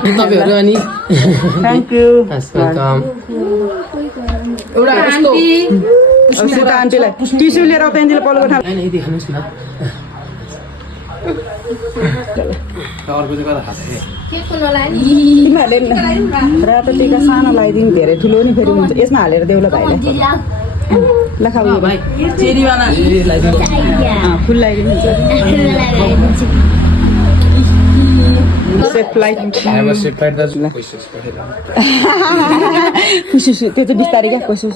तपाईँहरू अनि thank you welcome सुता आन्टीलाई टिस्यु लिएर आउँदा आन्टीले पल्लो कोठा यदि देखाउनुहोस् न तिमीहरूले रातो टिका सानो लगाइदिनु धेरै ठुलो नि फेरि हुन्छ यसमा हालेर देऊ ल भाइलाई ल खाऊ फुल लगाइदिनु खुसी त्यो चाहिँ बिस्तारै क्या खुसी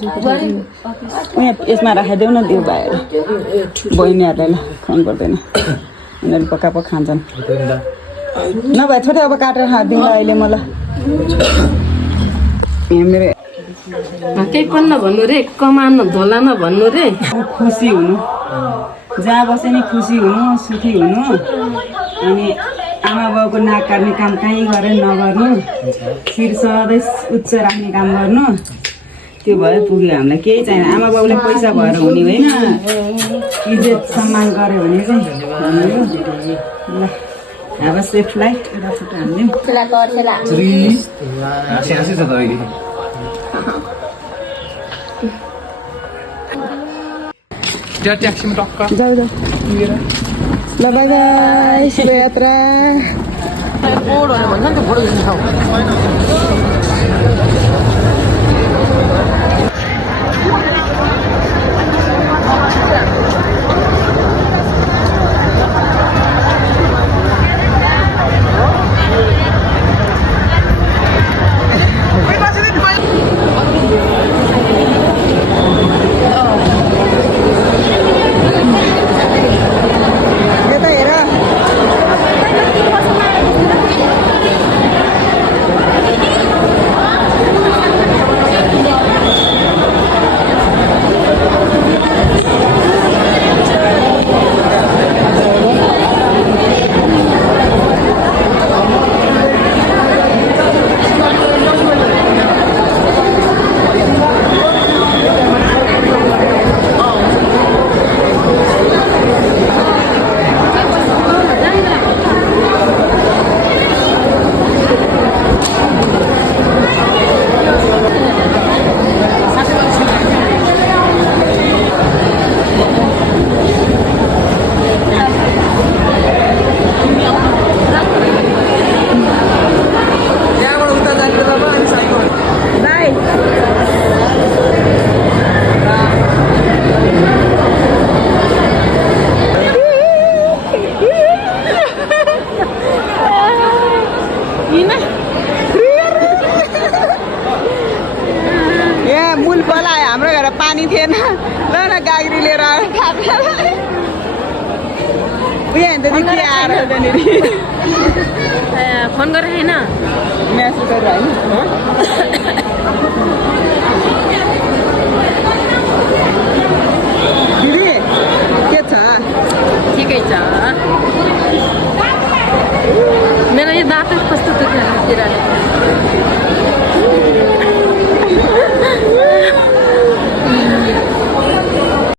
यसमा राखाइदेऊ न त्यो भाइहरू बहिनीहरूलाई ल खानु पर्दैन उनीहरू पक्का खान्छन् नभए छोटै अब काटेर खाँदिउँ ल अहिले मलाई मेरो केही पनि नभन्नु रे कमान धोला नभन्नु रे खुसी हुनु जहाँ बसे नि खुसी हुनु सुखी हुनु अनि आमा बाउको नाक काट्ने काम कहीँ गरेर नगर्नु शिर सधैँ उच्च राख्ने काम गर्नु त्यो भए पुग्यो हामीलाई केही छैन आमा बाउले पैसा भएर हुने होइन इज्जत सम्मान गऱ्यो भने चाहिँ ल अब सेफ लाइफ एउटा फोटो हाल्यौँ जाऊ जाऊ ल बाई बाई शुभयात्रा पानी थिएन ल न गाग्री लिएर उयो त के आएर त्यहाँनिर फोन गरेर होइन म्यासेज गरेर होइन